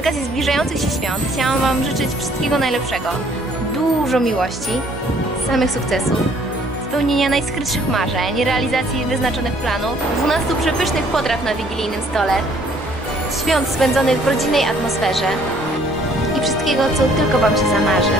okazji zbliżających się świąt chciałam Wam życzyć wszystkiego najlepszego. Dużo miłości, samych sukcesów, spełnienia najskrytszych marzeń, realizacji wyznaczonych planów, 12 przepysznych potraw na wigilijnym stole, świąt spędzonych w rodzinnej atmosferze i wszystkiego, co tylko Wam się zamarzy.